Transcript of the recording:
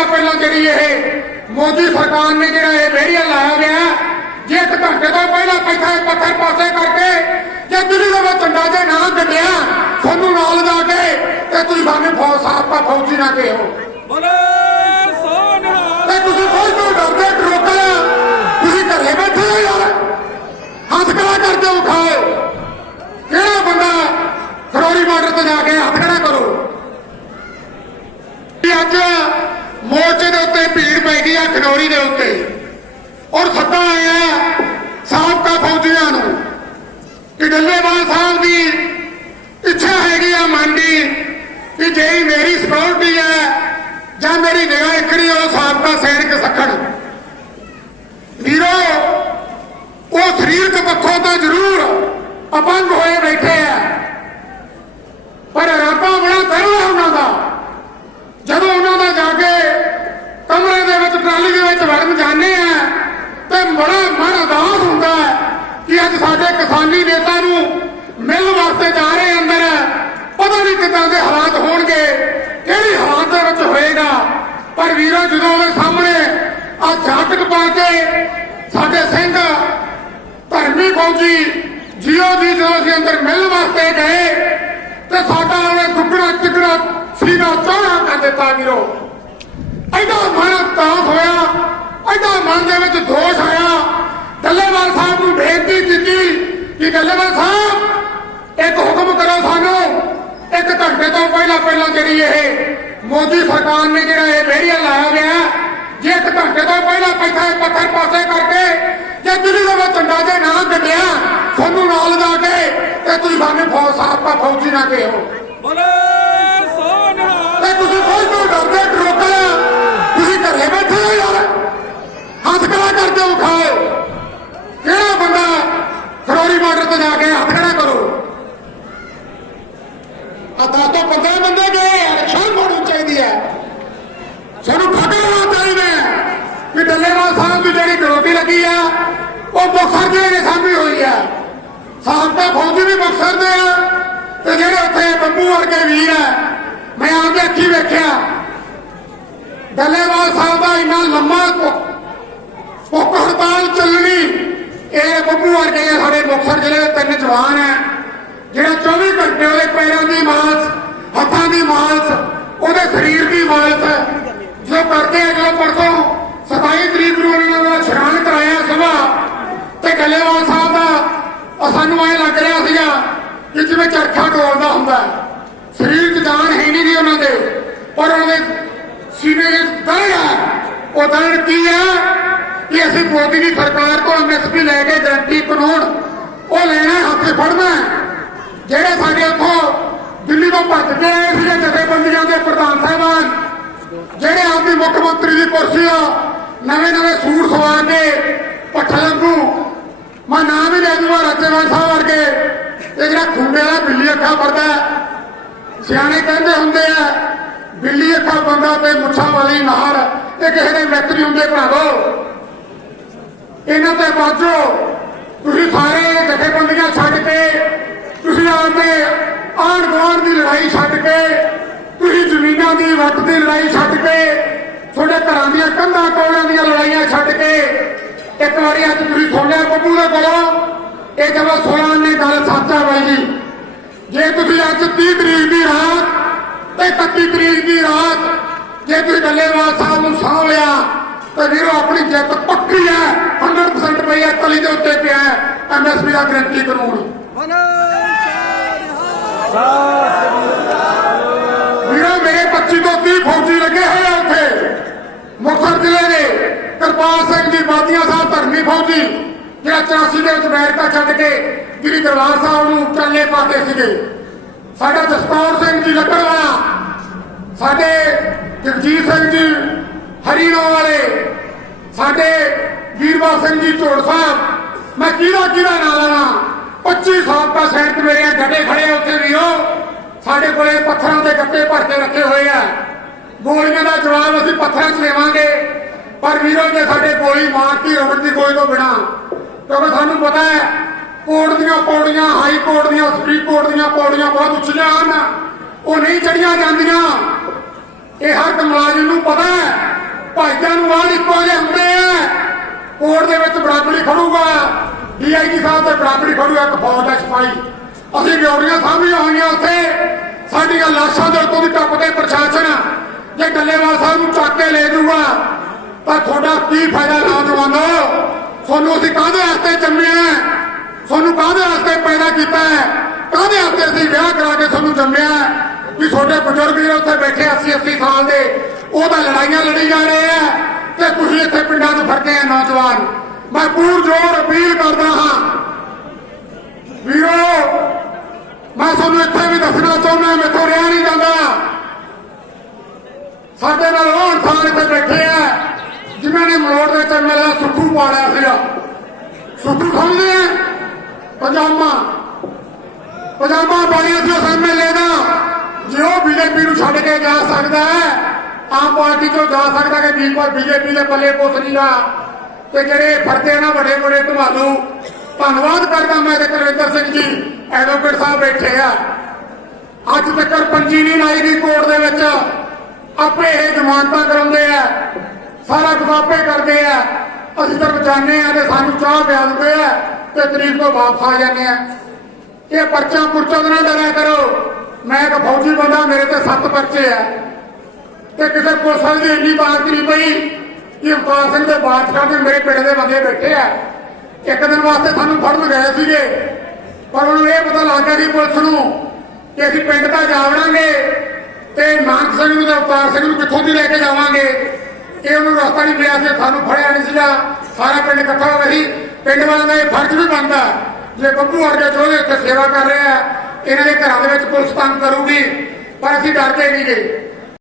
ਪਹਿਲਾਂ ਪਹਿਲਾਂ ਜਿਹੜੀ ਇਹ ਮੋਦੀ ਸਰਕਾਰ ਨੇ ਜਿਹੜਾ ਇਹ ਬੇਰੀਆ ਲਾਇਆ ਗਿਆ ਜੇ ਇੱਕ ਘੰਟੇ ਤੋਂ ਪਹਿਲਾਂ ਪੈਸਾ ਪੱਥਰ ਪਾਸੇ ਕਰਕੇ ਜੇ ਦਿੱਲੀ ਦੇ ਵਿੱਚ ਝੰਡਾ ਜੇ ਨਾ ਗੱਡਿਆ ਤੁਹਾਨੂੰ ਨਾਲ ਜਾ ਕੇ ਤੇ ਤੁਸੀਂ ਸਾਨੂੰ ਫੌਜ ਸਾਹਬਾ ਫੌਜੀ ਨਾ ਕਿਹੋ ਬੋਲੇ ਸੋਨਿਹਾਲ ਤੇ ਤੁਸੀਂ ਕੋਈ ਤੋਂ ਡਰਦੇ ਡਰੋਕਾ ਤੁਸੀਂ ਘਰੇ ਬੈਠੇ ਹੋ ਯਾਰ ਹੱਥ ਖੜਾ ਕਰਕੇ ਵਿਖਾਓ ਕਿਹੜਾ ਬੰਦਾ ਖਰੋਰੀ ਬਾਰਡਰ ਤੇ ਜਾ ਕੇ ਹੱਥ ਖੜਾ ਕਰੋ ਕਿ ਅੱਜ ਮੋਰਚੇ ਦੇ ਉੱਤੇ ਭੀੜ ਪੈ ਗਈ ਆ ਖਨੋਰੀ ਦੇ ਉੱਤੇ। ਔਰ ਸੱਦਾ ਆਇਆ ਸਾਬਕਾ ਫੌਜੀਆਂ ਨੂੰ, ਕਿ ਡੱਲੇਵਾਲ ਸਾਹਿਬ ਦੀ ਇੱਛਾ ਹੈਗੀ ਆ ਮਨ ਕਿ ਜਿਹੜੀ ਮੇਰੀ ਸਿਕਿਉਰਿਟੀ ਹੈ, ਜਾਂ ਮੇਰੀ ਨਿਗਾਹ ਇਕੜੀ ਉਹ ਸਾਬਕਾ ਸੈਨਿਕ ਸੱਖਣ। ਵੀਰੋ, ਉਹ ਸਰੀਰਕ ਪੱਖੋਂ ਤਾਂ ਜ਼ਰੂਰ ਅਪੰਗ ਹੋਏ ਬੈਠੇ ਆ ਪਰ ਇਰਾਦਾ ਬੜਾ ਤਗੜਾ ਉਹਨਾਂ ਦਾ ਜਦੋਂ ਉਹਨਾਂ ਦਾ ਜਾ ਕੇ ਕਮਰੇ ਦੇ ਵਿੱਚ ਟਰਾਲੀ ਦੇ ਆ, ਤੇ ਬੜਾ ਮਨ ਉਦਾਸ ਹੁੰਦਾ ਕਿ ਅੱਜ ਸਾਡੇ ਕਿਸਾਨੀ ਨੇਤਾ ਨੂੰ ਮਿਲਣ ਵਾਸਤੇ ਜਾ ਰਹੇ ਅੰਦਰ। ਪਤਾ ਨਹੀਂ ਕਿੱਦਾਂ ਦੇ ਹਾਲਾਤ ਹੋਣਗੇ, ਕਿਹੜੀ ਹਾਲਾਤ ਦੇ ਵਿੱਚ ਹੋਏਗਾ। ਪਰ ਵੀਰੋ, ਜਦੋਂ ਉਹਦੇ ਸਾਹਮਣੇ ਆ ਜਾਟਕ ਪਾ ਕੇ ਸਾਡੇ ਸਿੰਘ ਧਰਮੀ ਫੌਜੀ ਜੀਓ ਜੀ ਜਦੋਂ ਅਸੀਂ ਅੰਦਰ ਮਿਲਣ ਵਾਸਤੇ ਗਏ, ਤੇ ਸਾਡਾ ਉਹਨੇ ਦੁੱਗਣਾ ਤਿੱਗਣਾ ਸੀਨਾ ਚੌੜਾ ਕਰ ਦਿੱਤਾ ਵੀਰੋ। ਐਡਾ ਮਨ ਤਾਸ ਹੋਇਆ ਐਡਾ ਮਨ ਦੇ ਵਿੱਚ ਦੋਸ਼ ਆਇਆ। ਡੱਲੇਵਾਲ ਸਾਹਿਬ ਨੂੰ ਬੇਨਤੀ ਕੀਤੀ ਕਿ ਡੱਲੇਵਾਲ ਸਾਹਿਬ, ਇੱਕ ਹੁਕਮ ਕਰੋ ਸਾਨੂੰ। ਇੱਕ ਘੰਟੇ ਤੋਂ ਪਹਿਲਾਂ ਪਹਿਲਾਂ ਜਿਹੜੀ ਇਹ ਮੋਦੀ ਸਰਕਾਰ ਨੇ ਜਿਹੜਾ ਇਹ ਬੇਰੀਆ ਲਾਇਆ ਗਿਆ ਜੇ ਇੱਕ ਘੰਟੇ ਤੋਂ ਪਹਿਲਾਂ ਪੈਸਾ ਪੱਥਰ ਪਾਸੇ ਕਰਕੇ, ਜੇ ਦਿੱਲੀ ਦਾ ਵਿੱਚ ਝੰਡਾ ਜੇ ਨਾ ਗੱਡਿਆ ਤੁਹਾਨੂੰ ਨਾਲ ਜਾ ਕੇ ਤੇ ਤੁਸੀਂ ਸਾਨੂੰ ਫੌਜ ਸਾਹਿਬ ਫੌਜੀ ਨਾ ਕਿਹੋ ਬੋਲੇ ਸੋਨਿਹਾਲ ਤੇ ਤੁਸੀਂ ਕੋਈ ਤੋਂ ਡਰਦੇ ਡਰੋਕਾ ਤੁਸੀਂ ਘਰੇ ਬੈਠੇ ਹੋ ਯਾਰ ਹੱਥ ਖੜਾ ਕਰਕੇ ਵਿਖਾਓ ਕਿਹੜਾ ਬੰਦਾ ਖਰੋਰੀ ਬਾਰਡਰ ਤੇ ਜਾ ਕੇ ਹੱਥ ਖੜਾ ਕਰੋ ਅਦਾ ਤੋਂ 15 ਬੰਦੇ ਗਏ ਇਲੈਕਸ਼ਨ ਹੋਣੀ ਚਾਹੀਦੀ ਹੈ ਸਾਨੂੰ ਖਤਰਾ ਚਾਹੀਦਾ ਹੈ ਕਿ ਡੱਲੇਵਾਲ ਸਾਹਿਬ ਦੀ ਜਿਹੜੀ ਡਿਊਟੀ ਲੱਗੀ ਆ ਉਹ ਬਖਰ ਦੇ ਸਾਹਮਣੇ ਹੋਈ ਆ। ਸਾਬਕਾ ਫੌਜੀ ਵੀ ਬਖਰ ਦੇ ਆ ਤੇ ਜਿਹੜੇ ਉੱਥੇ ਬੱਬੂ ਵਰਗੇ ਵੀਰ ਆ, ਮੈਂ ਆਪਦੇ ਅੱਖੀ ਵੇਖਿਆ। ਡੱਲੇਵਾਲ ਸਾਹਿਬ ਦਾ ਇੰਨਾ ਲੰਮਾ ਭੁੱਖ- ਹੜਤਾਲ ਚੱਲਣੀ, ਇਹ ਬੱਬੂ ਵਰਗੇ ਆ ਸਾਡੇ ਮੁਕਤਸਰ ਜ਼ਿਲ੍ਹੇ ਦੇ ਤਿੰਨ ਜਵਾਨ ਆ। ਜਿਹੜਾ 24 ਘੰਟੇ ਉਹਦੇ ਪੈਰਾਂ ਦੀ ਮਾਲਸ, ਹੱਥਾਂ ਦੀ ਮਾਲਸ, ਉਹਦੇ ਸਰੀਰ ਦੀ ਮਾਲਸ, ਜੋ ਕਰਦੇ ਅਗਲੇ ਪਰਸੋਂ 27 ਤਰੀਕ ਨੂੰ ਉਹਨਾਂ ਦਾ ਸ਼ਰਾਨ ਕਰਾਇਆ ਸਭਾ ਤੇ ਸਾਹਿਬ ਦਾ ਸਾਨੂੰ ਐ ਲੱਗ ਰਿਹਾ ਸੀਗਾ ਕਿ ਜਿਵੇਂ ਚਰਖਾ ਡੋਲਦਾ ਹੁੰਦਾ ਸਰੀਰ ਜਾਨ ਹੈ ਨਹੀਂ ਦੀ ਉਹਨਾਂ ਦੇ ਪਰ ਉਹਨਾਂ ਦੇ ਸੀਨੇ 'ਚ ਦਰਦ ਹੈ। ਉਹ ਦਰਦ ਕੀ ਹੈ? ਕਿ ਅਸੀਂ ਮੋਦੀ ਦੀ ਸਰਕਾਰ ਤੋਂ ਐਮਐਸਪੀ ਲੈ ਕੇ ਗਰੰਟੀ ਕਾਨੂੰਨ ਉਹ ਲੈਣਾ ਹੈ, ਫੜਨਾ ਜਿਹੜੇ ਸਾਡੇ ਉੱਥੋਂ ਦਿੱਲੀ ਤੋਂ ਭੱਜ ਕੇ ਆਏ ਸੀਗੇ ਜਥੇਬੰਦੀਆਂ ਦੇ ਪ੍ਰਧਾਨ ਸਾਹਿਬਾਨ ਜਿਹੜੇ ਆਪਦੀ ਮੁੱਖ ਮੰਤਰੀ ਦੀ ਕੁਰਸੀ ਆ ਨਵੇਂ ਨਵੇਂ ਸੂਟ ਸਵਾ ਕੇ ਪੱਠਾ ਲੰਗੂ ਮੈਂ ਨਾਮ ਹੀ ਲੈ ਦੂੰਗਾ ਰੱਜੇਵਾਲ ਸਾਹਿਬ ਵਰਗੇ ਇਹ ਜਿਹੜਾ ਖੁੰਡੇ ਵਾਲਾ ਬਿੱਲੀ ਅੱਖਾਂ ਵਰਦਾ ਸਿਆਣੇ ਕਹਿੰਦੇ ਹੁੰਦੇ ਆ, ਬਿੱਲੀ ਅੱਖਾਂ ਬੰਦਾ ਤੇ ਮੁੱਛਾਂ ਵਾਲੀ ਨਾਰ, ਇਹ ਕਿਸੇ ਦੇ ਮਿੱਤ ਨਹੀਂ ਹੁੰਦੇ ਭਰਾਵੋ। ਇਹਨਾਂ ਤੇ ਬਾਜੋ ਤੁਸੀਂ ਸਾਰੇ ਜਥੇਬੰਦੀਆਂ ਛੱਡ ਕੇ, ਤੁਸੀਂ ਆਪਦੇ ਆਂਢ ਗੁਆਂਢ ਦੀ ਲੜਾਈ ਛੱਡ ਕੇ, ਤੁਸੀਂ ਜ਼ਮੀਨਾਂ ਦੀ ਵੱਟ ਦੀ ਲੜਾਈ ਛੱਡ ਕੇ, ਤੁਹਾਡੇ ਘਰਾਂ ਦੀਆਂ ਕੰਧਾਂ ਕੋਲਿਆਂ ਦੀਆਂ ਲੜਾਈਆਂ ਛੱਡ ਕੇ ਇੱਕ ਵਾਰੀ ਅੱਜ ਤੁਸੀਂ ਸੁਣਿਆ ਬੱਬੂ ਦੇ ਕੋਲੋਂ। ਇਹ ਜਦੋਂ 16 ਨੇ ਗੱਲ ਸੱਚ ਬਾਈ ਜੀ। ਜੇ ਤੁਸੀਂ ਅੱਜ 30 ਤਰੀਕ ਦੀ ਰਾਤ ਤੇ 31 ਤਰੀਕ ਦੀ ਰਾਤ ਜੇ ਤੁਸੀਂ ਡੱਲੇਵਾਲ ਸਾਹਿਬ ਨੂੰ ਸਾਂਭ ਲਿਆ, ਤੇ ਵੀਰੋ ਆਪਣੀ ਜਿੱਤ ਪੱਕੀ ਹੈ। 100% ਪਈ ਹੈ ਤਲੀ ਦੇ ਉੱਤੇ ਪਿਆ ਹੈ। ਐਮਐਸਪੀ ਦਾ ਗਰੰਟੀ ਕਾਨੂੰਨ। ਵੀਰੋ, ਮੇਰੇ 25 ਤੋਂ 30 ਫੌਜੀ ਲੱਗੇ ਹੋਏ ਆ ਉੱਥੇ। ਮੁਕਤਸਰ ਜ਼ਿਲ੍ਹੇ ਦੇ। ਕਿਰਪਾਲ ਸਿੰਘ ਜੀ ਬਾਦੀਆਂ ਸਾਹਿਬ ਧਰਮੀ ਫੌਜੀ, ਜਿਹੜਾ 84 ਦੇ ਵਿੱਚ ਅਮਰੀਕਾ ਛੱਡ ਕੇ ਗਿਰੀ ਦਰਬਾਰ ਸਾਹਿਬ ਨੂੰ ਚੱਲੇ ਪਾਤੇ ਸੀਗੇ। ਸਾਡਾ ਜਸਪਾਲ ਸਿੰਘ ਜੀ ਲੱਕੜਵਾਲਾ ਸਾਡੇ ਜਗਜੀਤ ਸਿੰਘ ਜੀ ਹਰੀਨੋ ਵਾਲੇ, ਸਾਡੇ ਵੀਰਵਾਰ ਸਿੰਘ ਜੀ ਝੋੜ ਸਾਹਿਬ, ਮੈਂ ਕਿਹਦਾ ਕਿਹਦਾ ਨਾਂ ਲਵਾਂ 25 ਸਾਲ ਦਾ ਸੈਨਿਕ ਮੇਰੇ ਗੱਡੇ ਖੜੇ ਆ ਉੱਥੇ ਵੀਰੋ ਸਾਡੇ ਕੋਲੇ ਪੱਥਰਾਂ ਦੇ ਗੱਟੇ ਭਰ ਕੇ ਰੱਖੇ ਹੋਏ ਆ। ਗੋਲੀਆਂ ਦਾ ਜਵਾਬ ਅਸੀਂ ਪੱਥਰਾਂ 'ਚ ਦੇਵਾਂਗੇ। ਪਰ ਵੀਰੋ, ਜੇ ਸਾਡੇ ਗੋਲੀ ਮਾਰਤੀ ਰਬੜ ਦੀ ਗੋਲੀ ਤੋਂ ਬਿਨਾ ਕਿਉਂਕਿ ਸਾਨੂੰ ਪਤਾ ਹੈ, ਕੋਰਟ ਦੀਆਂ ਪੌੜੀਆਂ, ਹਾਈ ਕੋਰਟ ਦੀਆਂ, ਸੁਪਰੀਮ ਕੋਰਟ ਦੀਆਂ ਪੌੜੀਆਂ ਬਹੁਤ ਉੱਚੀਆਂ ਹਨ। ਉਹ ਨਹੀਂ ਚੜੀਆਂ ਜਾਂਦੀਆਂ। ਇਹ ਹਰ ਮੁਲਾਜ਼ਮ ਨੂੰ ਪਤਾ ਹੈ, ਭਾਈਆਂ ਨੂੰ ਵਾਰ ਇੱਕੋ ਜਿਹੇ ਹੁੰਦੇ ਆ। ਕੋਰਟ ਦੇ ਵਿੱਚ ਬਰਾਬਰੀ ਖੜੂਗਾ। ਡੀਆਈਜੀ ਸਾਹਿਬ ਤੇ ਬਰਾਬਰੀ ਖੜੂਗਾ ਇੱਕ ਫੌਜ ਦਾ ਸਿਪਾਹੀ। ਅਸੀਂ ਡਿਊਟੀਆਂ ਸਾਂਭੀਆਂ ਹੋਈਆਂ ਉੱਥੇ। ਸਾਡੀਆਂ ਲਾਸ਼ਾਂ ਦੇ ਉੱਤੋਂ ਦੀ ਟੱਪਦੇ ਪ੍ਰਸ਼ਾਸਨ ਜੇ ਡੱਲੇਵਾਲ ਸਾਹਿਬ ਨੂੰ ਚੱਕ ਕੇ ਲੈ ਜਾਊਗਾ ਤਾਂ ਤੁਹਾਡਾ ਕੀ ਫਾਇਦਾ ਨੌਜਵਾਨੋ? ਤੁਹਾਨੂੰ ਅਸੀਂ ਕਾਹਦੇ ਵਾਸਤੇ ਜੰਮਿਆ ਹੈ? ਤੁਹਾਨੂੰ ਕਾਹਦੇ ਵਾਸਤੇ ਪੈਦਾ ਕੀਤਾ ਹੈ? ਕਾਹਦੇ ਵਾਸਤੇ ਅਸੀਂ ਵਿਆਹ ਕਰਾ ਕੇ ਤੁਹਾਨੂੰ ਜੰਮਿਆ ਵੀ ਤੁਹਾਡੇ ਬਜ਼ੁਰਗ ਜਿਹੜੇ ਉੱਥੇ ਬੈਠੇ 80 80 ਸਾਲ ਦੇ, ਉਹ ਤਾਂ ਲੜਾਈਆਂ ਲੜੀ ਜਾ ਰਹੇ ਆ। ਤੇ ਤੁਸੀਂ ਇੱਥੇ ਪਿੰਡਾਂ 'ਚ ਫਿਰਦੇ ਆ ਨੌਜਵਾਨ। ਮੈਂ ਪੂਰ ਜੋਰ ਅਪੀਲ ਕਰਦਾ ਹਾਂ। ਵੀਰੋ, ਮੈਂ ਤੁਹਾਨੂੰ ਇੱਥੇ ਵੀ ਦੱਸਣਾ ਚਾਹੁੰਦਾ, ਮੈਥੋਂ ਰਿਹਾ ਨਹੀਂ ਜਾਂਦਾ। ਸਾਡੇ ਨਾਲ ਉਹ ਇਨਸਾਨ ਇੱਥੇ ਬੈਠੇ ਆ। ਜਿਨ੍ਹਾਂ ਨੇ ਮਲੋੜ ਦੇ ਵਿੱਚ ਮੇਰਾ ਸੁੱਖੂ ਪਾੜਿਆ ਸੀਗਾ। ਸੁੱਖੂ ਸਮਝਦੇ ਆ, ਪਜਾਮਾ। ਪਜਾਮਾ ਪਾੜਿਆ ਸੀ ਉਸ ਐਮਐਲਏ ਦਾ। ਜੇ ਉਹ ਬੀਜੇਪੀ ਨੂੰ ਛੱਡ ਕੇ ਜਾ ਸਕਦਾ ਹੈ, ਆਮ ਪਾਰਟੀ ਤੋਂ ਜਾ ਸਕਦਾ ਕਿ ਵੀ ਕੋਈ ਬੀਜੇਪੀ ਦੇ ਪੱਲੇ ਪੁੱਛ ਨਹੀਂ ਤੇ ਜਿਹੜੇ ਫਰਦੇ ਨਾ ਵੱਡੇ ਵੱਡੇ ਤੁਹਾਨੂੰ ਧੰਨਵਾਦ ਕਰਦਾ ਮੈਂ ਤੇ ਕਰਵਿੰਦਰ ਸਿੰਘ ਜੀ, ਐਡਵੋਕੇਟ ਸਾਹਿਬ ਬੈਠੇ ਆ। ਅੱਜ ਤੱਕ ਪੰਜੀ ਨਹੀਂ ਲਾਈ ਗਈ ਕੋਰਟ ਦੇ ਵਿੱਚ। ਆਪੇ ਇਹ ਜ਼ਮਾਨਤਾਂ ਕਰਾਉਂਦੇ ਆ। ਸਾਰਾ ਕੁਝ ਕਰਦੇ ਆ। ਅਸੀਂ ਤਾਂ ਜਾਣਦੇ ਆ ਤੇ ਸਾਨੂੰ ਚਾਹ ਪਿਆ ਦਿੰਦੇ ਆ ਤੇ ਤਰੀਕ ਤੋਂ ਵਾਪਸ ਆ ਜਾਂਦੇ ਆ। ਇਹ ਪਰਚਾ ਪੁਰਚਾ ਦਾ ਨਾ ਡਰਿਆ ਕਰੋ। ਮੈਂ ਇੱਕ ਫੌਜੀ ਬੰਦਾ, ਮੇਰੇ ਤੇ ਸੱਤ ਪਰਚੇ ਆ। ਤੇ ਕਿਸੇ ਪੁਲਿਸ ਵਾਲੇ ਦੀ ਇੰਨੀ ਬਾਤ ਨਹੀਂ ਪਈ ਕਿ ਅਵਤਾਰ ਸਿੰਘ ਦੇ ਬਾਦਸ਼ਾਹ ਦੇ ਮੇਰੇ ਪਿੰਡ ਦੇ ਬੰਦੇ ਬੈਠੇ ਆ। ਇੱਕ ਦਿਨ ਵਾਸਤੇ ਸਾਨੂੰ ਫੜਨ ਗਏ ਸੀਗੇ। ਪਰ ਉਹਨੂੰ ਇਹ ਪਤਾ ਲੱਗ ਗਿਆ ਸੀ ਪੁਲਿਸ ਨੂੰ ਕਿ ਅਸੀਂ ਪਿੰਡ ਤਾਂ ਜਾਵੜਾਂਗੇ ਤੇ ਮਾਨਕ ਸਿੰਘ ਨੂੰ ਤੇ ਅਵਤਾਰ ਸਿੰਘ ਨੂੰ ਕਿੱਥੋਂ ਦੀ ਲੈ ਕੇ ਜਾਵਾਂਗੇ। ਇਹ ਉਹਨੂੰ ਰਸਤਾ ਨਹੀਂ ਮਿਲਿਆ ਸੀ ਸਾਨੂੰ ਫੜਿਆ ਨਹੀਂ ਸੀਗਾ। ਸਾਰਾ ਪਿੰਡ ਇਕੱਠਾ ਹੋ ਗਿਆ ਸੀ। ਪਿੰਡ ਵਾਲਿਆਂ ਦਾ ਇਹ ਫਰਜ਼ ਵੀ ਬਣਦਾ। ਜੇ ਬੱਬੂ ਵਰਗੇ ਜੋ ਇੱਥੇ ਸੇਵਾ ਕਰ ਰਿਹਾ ਇਹਨਾਂ ਦੇ ਘਰਾਂ ਦੇ ਵਿੱਚ ਪੁਲਿਸ ਤੰਗ ਕਰੂਗੀ। ਪਰ ਅਸੀਂ ਡਰਦੇ ਨਹੀਂ ਗਏ